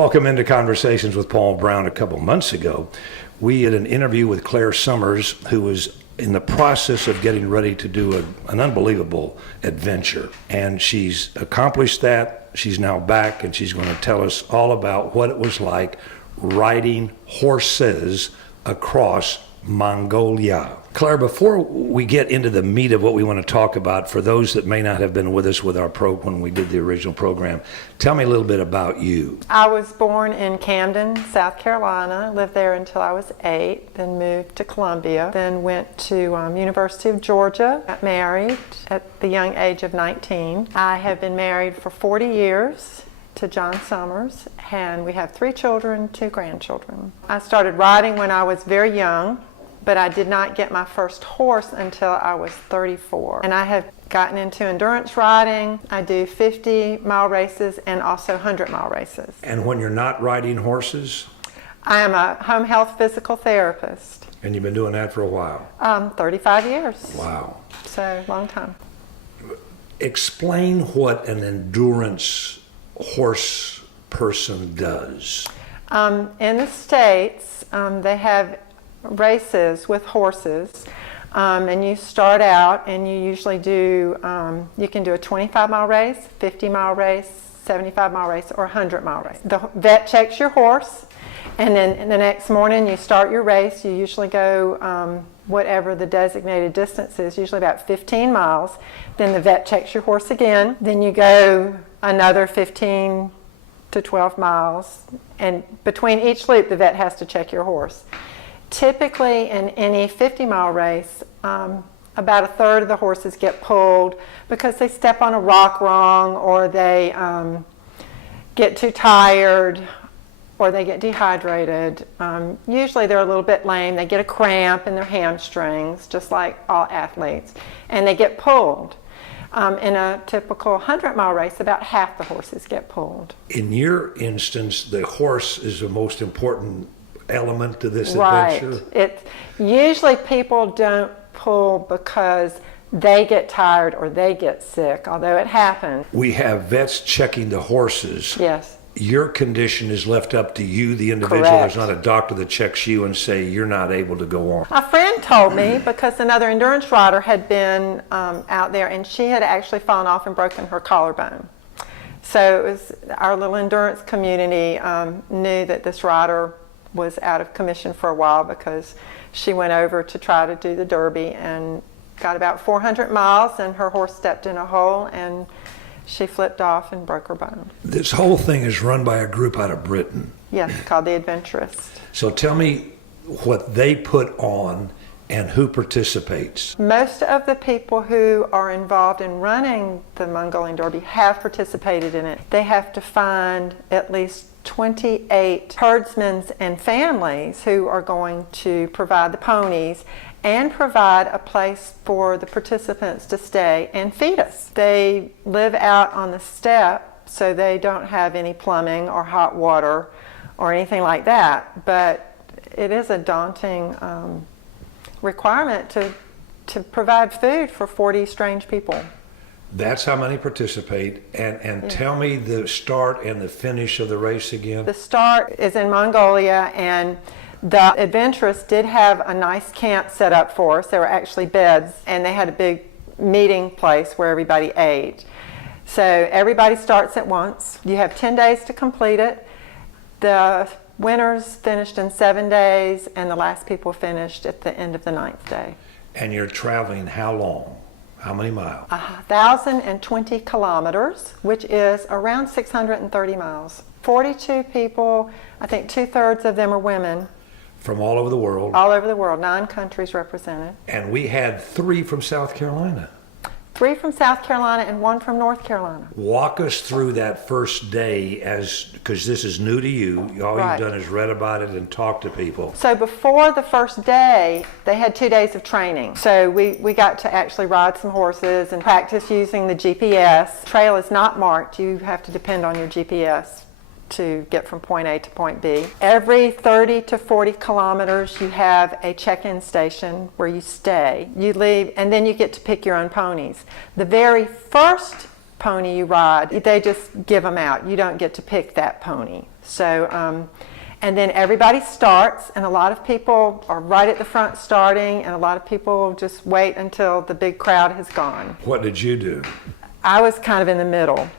Welcome into Conversations with Paul Brown. A couple months ago, we had an interview with Clare Summers, who was in the process of getting ready to do an unbelievable adventure. And she's accomplished that. She's now back, and she's going to tell us all about what it was like riding horses across Mongolia. Clare, before we get into the meat of what we want to talk about, for those that may not have been with us with our when we did the original program, tell me a little bit about you. I was born in Camden, South Carolina, lived there until I was 8, then moved to Columbia, then went to University of Georgia, got married at the young age of 19. I have been married for 40 years to John Summers, and we have 3 children, 2 grandchildren. I started riding when I was very young, but I did not get my first horse until I was 34. And I have gotten into endurance riding. I do 50-mile races and also 100-mile races. And when you're not riding horses? I am a home health physical therapist. And you've been doing that for a while? 35 years. Wow. So, long time. Explain what an endurance horse person does. In the States, they have races with horses, and you start out and you usually do, you can do a 25-mile race, 50-mile race, 75-mile race, or 100-mile race. The vet checks your horse, and then the next morning you start your race. You usually go whatever the designated distance is, usually about 15 miles. Then the vet checks your horse again. Then you go another 15 to 12 miles, and between each loop the vet has to check your horse. Typically in any 50-mile race, about a third of the horses get pulled because they step on a rock wrong, or they get too tired, or they get dehydrated. Usually they're a little bit lame. They get a cramp in their hamstrings, just like all athletes, and they get pulled. In a typical 100-mile race, about half the horses get pulled. In your instance, the horse is the most important element to this adventure? Right. Usually people don't pull because they get tired or they get sick, although it happens. We have vets checking the horses. Yes. Your condition is left up to you, the individual. Correct. There's not a doctor that checks you and say you're not able to go on. A friend told me, because another endurance rider had been out there, and she had actually fallen off and broken her collarbone. So it was, our little endurance community knew that this rider was out of commission for a while because she went over to try to do the Derby and got about 400 miles, and her horse stepped in a hole and she flipped off and broke her bone. This whole thing is run by a group out of Britain. Yes, called the Adventurists. So tell me what they put on and who participates. Most of the people who are involved in running the Mongolian Derby have participated in it. They have to find at least 28 herdsmen and families who are going to provide the ponies and provide a place for the participants to stay and feed us. They live out on the steppe, so they don't have any plumbing or hot water or anything like that, but it is a daunting requirement to provide food for 40 strange people. That's how many participate, and tell me the start and the finish of the race again. The start is in Mongolia, and the Adventurists did have a nice camp set up for us. There were actually beds, and they had a big meeting place where everybody ate. So everybody starts at once. You have 10 days to complete it. The winners finished in 7 days, and the last people finished at the end of the 9th day. And you're traveling how long? How many miles? 1,020 kilometers, which is around 630 miles. 42 people, I think 2/3 of them are women. From all over the world? All over the world, 9 countries represented. And we had 3 from South Carolina. 3 from South Carolina and 1 from North Carolina. Walk us through that first day, because this is new to you. All Right. You've done is read about it and talked to people. So before the first day, they had 2 days of training. So we got to actually ride some horses and practice using the GPS. Trail is not marked. You have to depend on your GPS to get from point A to point B. Every 30 to 40 kilometers, you have a check-in station where you stay. You leave, and then you get to pick your own ponies. The very first pony you ride, they just give them out. You don't get to pick that pony. So, and then everybody starts, and a lot of people are right at the front starting, and a lot of people just wait until the big crowd has gone. What did you do? I was kind of in the middle.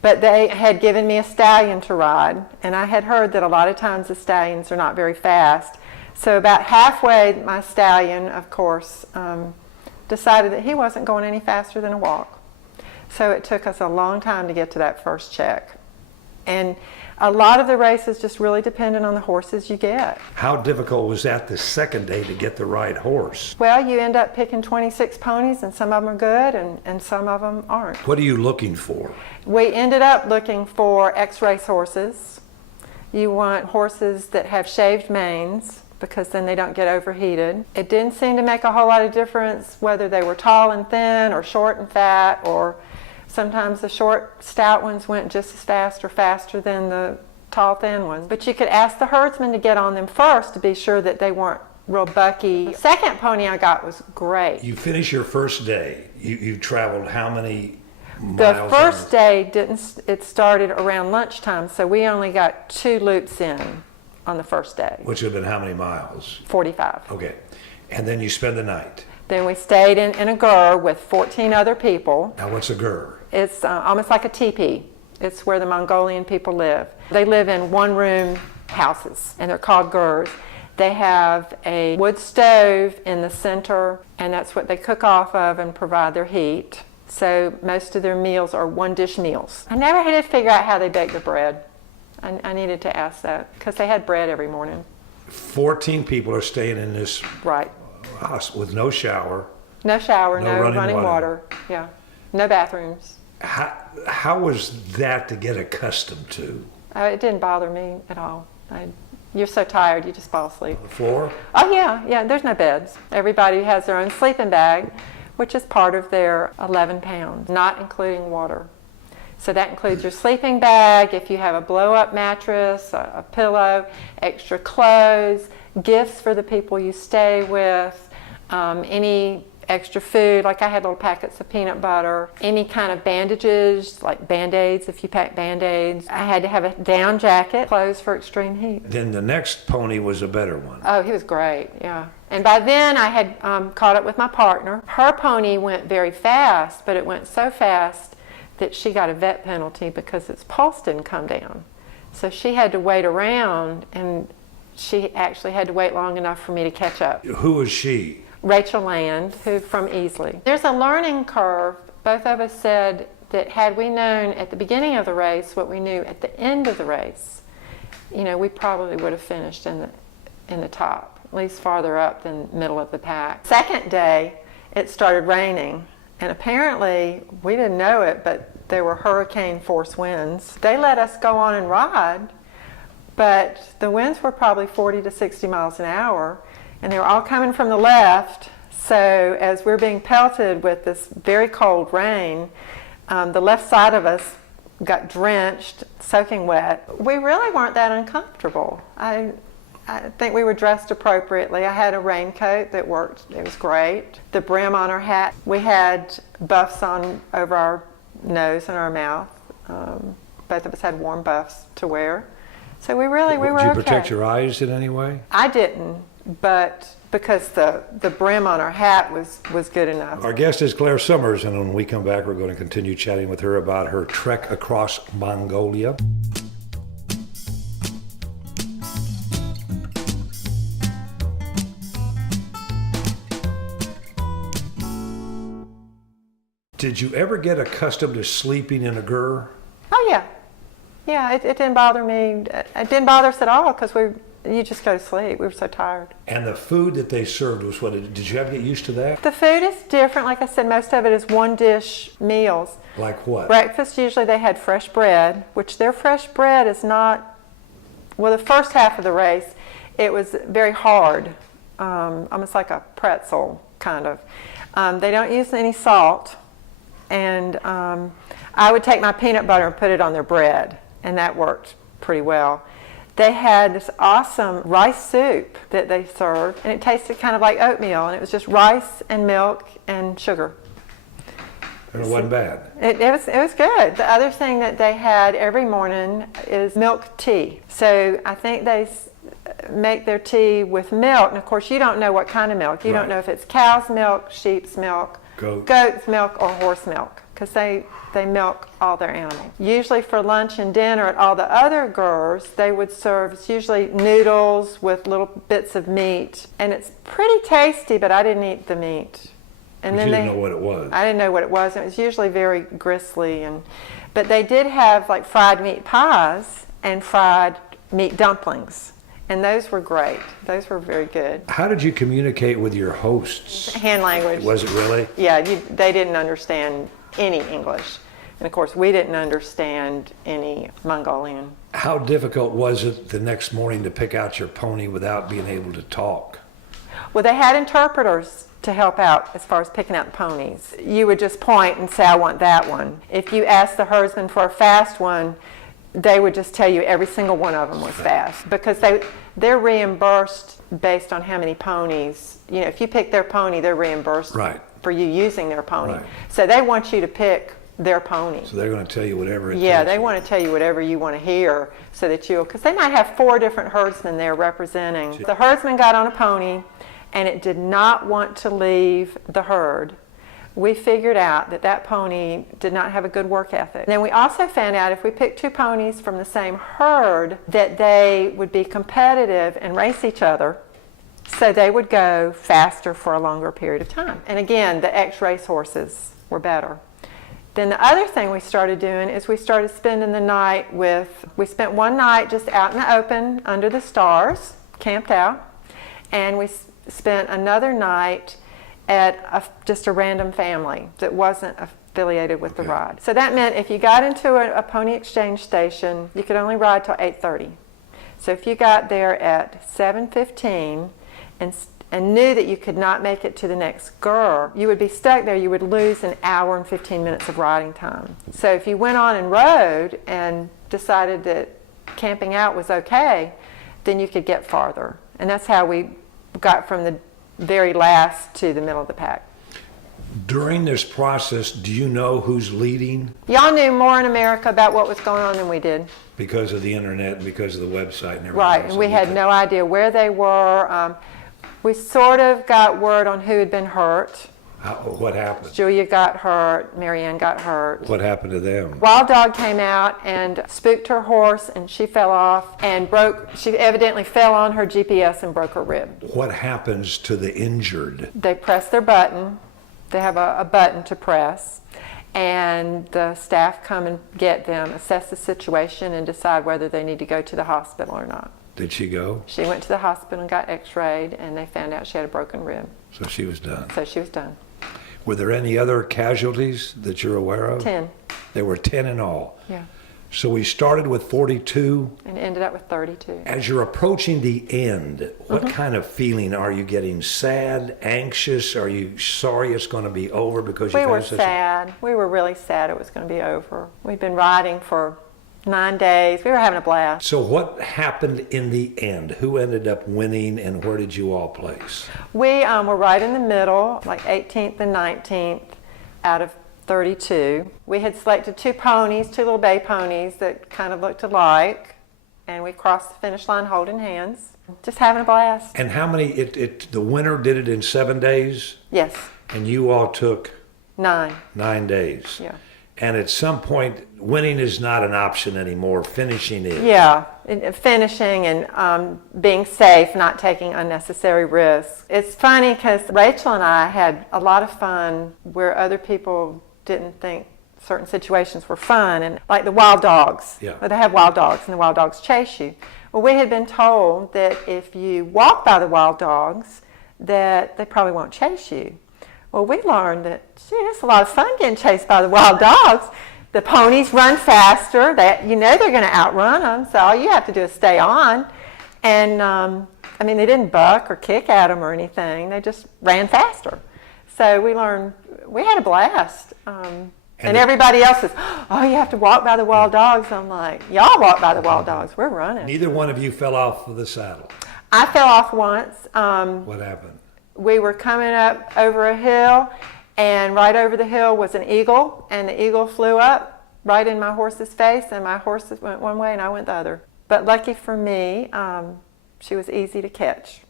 But they had given me a stallion to ride, and I had heard that a lot of times the stallions are not very fast. So about halfway, my stallion, of course, decided that he wasn't going any faster than a walk. So it took us a long time to get to that first check. And a lot of the races just really depended on the horses you get. How difficult was that the second day to get the right horse? Well, you end up picking 26 ponies, and some of them are good and some of them aren't. What are you looking for? We ended up looking for X-race horses. You want horses that have shaved manes, because then they don't get overheated. It didn't seem to make a whole lot of difference whether they were tall and thin or short and fat, or sometimes the short, stout ones went just as fast or faster than the tall, thin ones. But you could ask the herdsman to get on them first to be sure that they weren't real bucky. The second pony I got was great. You finished your first day. You traveled how many miles? The first day it started around lunchtime, so we only got 2 loops in on the first day. Which would have been how many miles? 45. Okay. And then you spend the night. Then we stayed in a gur with 14 other people. Now what's a gur? It's almost like a teepee. It's where the Mongolian people live. They live in one-room houses, and they're called gurs. They have a wood stove in the center, and that's what they cook off of and provide their heat. So most of their meals are one-dish meals. I never had to figure out how they bake the bread. I needed to ask that, because they had bread every morning. 14 people are staying in this Right. house with no shower. No shower, No no running running water. water. Yeah. No bathrooms. How was that to get accustomed to? It didn't bother me at all. You're so tired, you just fall asleep. The floor? Oh yeah, there's no beds. Everybody has their own sleeping bag, which is part of their 11 pounds, not including water. So that includes your sleeping bag, if you have a blow-up mattress, a pillow, extra clothes, gifts for the people you stay with, any extra food, like I had little packets of peanut butter, any kind of bandages, like Band-Aids if you pack Band-Aids. I had to have a down jacket, clothes for extreme heat. Then the next pony was a better one. Oh, he was great, yeah. And by then I had caught up with my partner. Her pony went very fast, but it went so fast that she got a vet penalty because its pulse didn't come down. So she had to wait around, and she actually had to wait long enough for me to catch up. Who was she? Rachel Land, who's from Easley. There's a learning curve. Both of us said that had we known at the beginning of the race what we knew at the end of the race, we probably would have finished in the top, at least farther up than middle of the pack. Second day, it started raining, and apparently, we didn't know it, but there were hurricane force winds. They let us go on and ride, but the winds were probably 40 to 60 miles an hour, and they were all coming from the left. So as we're being pelted with this very cold rain, the left side of us got drenched, soaking wet. We really weren't that uncomfortable. I think we were dressed appropriately. I had a raincoat that worked. It was great. The brim on our hat. We had buffs on over our nose and our mouth. Both of us had warm buffs to wear. So we were okay. Did you protect your eyes in any way? I didn't, but because the brim on our hat was good enough. Our guest is Clare Summers, and when we come back, we're going to continue chatting with her about her trek across Mongolia. Did you ever get accustomed to sleeping in a gur? Oh yeah. Yeah, it didn't bother me. It didn't bother us at all because you just go to sleep. We were so tired. And the food that they served was what? Did you ever get used to that? The food is different. Like I said, most of it is one dish meals. Like what? Breakfast, usually they had fresh bread, which their fresh bread is not, well, the first half of the race, it was very hard, almost like a pretzel, kind of. They don't use any salt. And I would take my peanut butter and put it on their bread, and that worked pretty well. They had this awesome rice soup that they served, and it tasted kind of like oatmeal, and it was just rice and milk and sugar. And it wasn't bad. It was good. The other thing that they had every morning is milk tea. So I think they make their tea with milk, and of course you don't know what kind of milk. You don't know if it's cow's milk, sheep's milk, goat's milk, or horse milk, because they milk all their animals. Usually for lunch and dinner at all the other gers, they would serve, it's usually noodles with little bits of meat, and it's pretty tasty, but I didn't eat the meat. And but then you didn't know what it was. I didn't know what it was. It was usually very gristly, but they did have like fried meat pies and fried meat dumplings, and those were great. Those were very good. How did you communicate with your hosts? Hand language. Was it really? Yeah, they didn't understand any English, and of course we didn't understand any Mongolian. How difficult was it the next morning to pick out your pony without being able to talk? Well, they had interpreters to help out as far as picking out the ponies. You would just point and say, I want that one. If you asked the herdsman for a fast one, they would just tell you every single one of them was fast, because they're reimbursed based on how many ponies. You know, if you pick their pony, they're reimbursed for you using their pony. Right. So they want you to pick their pony. So they're going to tell you whatever it Yeah, takes. they want to tell you whatever you want to hear, so that because they might have 4 different herdsmen there representing. The herdsman got on a pony, and it did not want to leave the herd. We figured out that pony did not have a good work ethic. And then we also found out if we picked 2 ponies from the same herd, that they would be competitive and race each other, so they would go faster for a longer period of time. And again, the ex-race horses were better. Then the other thing we started doing is we started spending the night we spent one night just out in the open under the stars, camped out, and we spent another night at just a random family that wasn't affiliated with the ride. So that meant if you got into a pony exchange station, you could only ride till 8:30. So if you got there at 7:15 and knew that you could not make it to the next ger, you would be stuck there. You would lose an hour and 15 minutes of riding time. So if you went on and rode and decided that camping out was okay, then you could get farther. And that's how we got from the very last to the middle of the pack. During this process, do you know who's leading? Y'all knew more in America about what was going on than we did. Because of the internet and because of the website and everything. Right, and we had no idea where they were. We sort of got word on who had been hurt. What happened? Julia got hurt, Marianne got hurt. What happened to them? Wild Dog came out and spooked her horse, and she fell off and she evidently fell on her GPS and broke her rib. What happens to the injured? They press their button. They have a button to press, and the staff come and get them, assess the situation, and decide whether they need to go to the hospital or not. Did she go? She went to the hospital and got x-rayed, and they found out she had a broken rib. So she was done. So she was done. Were there any other casualties that you're aware of? 10. There were 10 in all. Yeah. So we started with 42. And ended up with 32. As you're approaching the end, what kind of feeling are you getting? Sad, anxious? Are you sorry it's going to be over because We were sad. We were really sad it was going to be over. We've been riding for 9 days. We were having a blast. So what happened in the end? Who ended up winning, and where did you all place? We were right in the middle, like 18th and 19th out of 32. We had selected 2 ponies, 2 little bay ponies that kind of looked alike, and we crossed the finish line holding hands, just having a blast. And how many, the winner did it in 7 days? Yes. And you all took 9. 9 days? Yeah. And at some point, winning is not an option anymore. Finishing is. Yeah, finishing and being safe, not taking unnecessary risks. It's funny because Rachel and I had a lot of fun where other people didn't think certain situations were fun, and like the wild dogs. Yeah. Well, they have wild dogs, and the wild dogs chase you. Well, we had been told that if you walk by the wild dogs, that they probably won't chase you. Well, we learned that, gee, it's a lot of fun getting chased by the wild dogs. The ponies run faster. You know they're going to outrun them, so all you have to do is stay on. And, I mean, they didn't buck or kick at them or anything. They just ran faster. So we learned, we had a blast. And everybody else says, oh, you have to walk by the wild dogs. I'm like, y'all walk by the wild dogs. We're running. Neither one of you fell off of the saddle. I fell off once. What happened? We were coming up over a hill, And right over the hill was an eagle, and the eagle flew up right in my horse's face, and my horse went one way and I went the other. But lucky for me, she was easy to catch.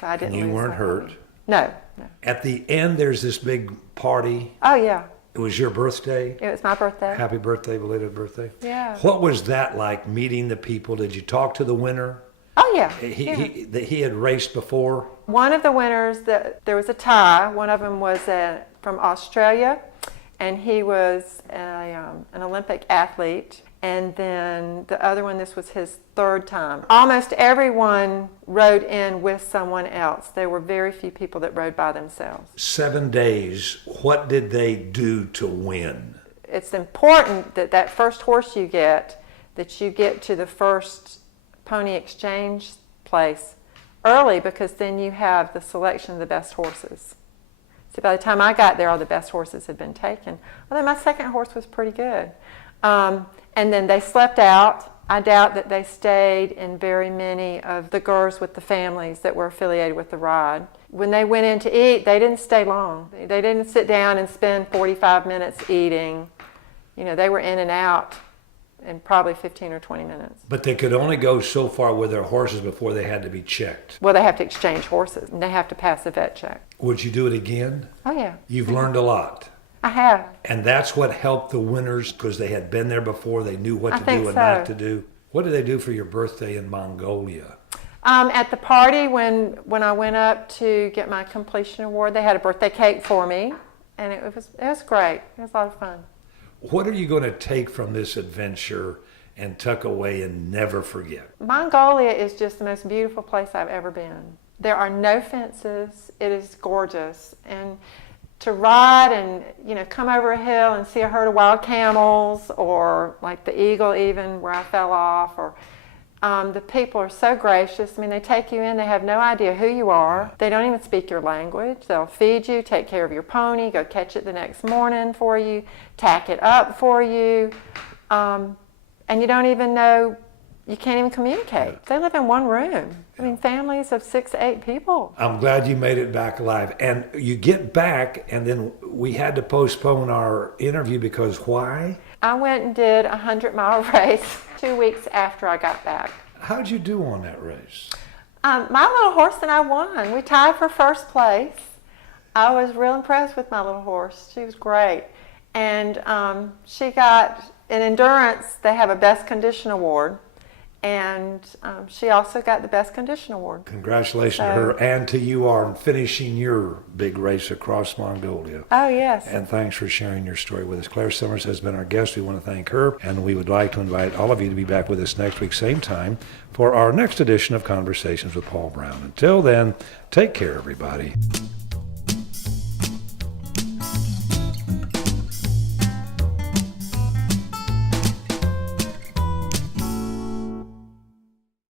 So I didn't And you lose weren't my hurt? pony. No. At the end, there's this big party. Oh, yeah. It was your birthday. It was my birthday. Happy birthday, belated birthday. Yeah. What was that like, meeting the people? Did you talk to the winner? Oh, yeah. He had raced before? One of the winners, there was a tie. One of them was from Australia, and he was an Olympic athlete. And then the other one, this was his third time. Almost everyone rode in with someone else. There were very few people that rode by themselves. 7 days, what did they do to win? It's important that that first horse you get, that you get to the first pony exchange place early, because then you have the selection of the best horses. So by the time I got there, all the best horses had been taken. Although my second horse was pretty good. And then they slept out. I doubt that they stayed in very many of the girls with the families that were affiliated with the ride. When they went in to eat, they didn't stay long. They didn't sit down and spend 45 minutes eating. You know, they were in and out in probably 15 or 20 minutes. But they could only go so far with their horses before they had to be checked. Well, they have to exchange horses, and they have to pass a vet check. Would you do it again? Oh, yeah. You've learned a lot. I have. And that's what helped the winners, because they had been there before. They knew what I to think do and so. not to do. What did they do for your birthday in Mongolia? At the party, when I went up to get my completion award, they had a birthday cake for me, and it was great. It was a lot of fun. What are you going to take from this adventure and tuck away and never forget? Mongolia is just the most beautiful place I've ever been. There are no fences. It is gorgeous. And to ride and, you know, come over a hill and see a herd of wild camels, or like the eagle even where I fell off, or the people are so gracious. I mean, they take you in, they have no idea who you are. They don't even speak your language. They'll feed you, take care of your pony, go catch it the next morning for you, tack it up for you. And you don't even know, you can't even communicate. They live in one room. I mean, families of 6 to 8 people. I'm glad you made it back alive. And you get back, and then we had to postpone our interview because why? I went and did a 100-mile race 2 weeks after I got back. How'd you do on that race? My little horse and I won. We tied for first place. I was real impressed with my little horse. She was great. And she got, in endurance, they have a best condition award. And she also got the best condition award. Congratulations to her and to you on finishing your big race across Mongolia. Oh, yes. And thanks for sharing your story with us. Clare Summers has been our guest. We want to thank her, and we would like to invite all of you to be back with us next week, same time, for our next edition of Conversations with Paul Brown. Until then, take care, everybody.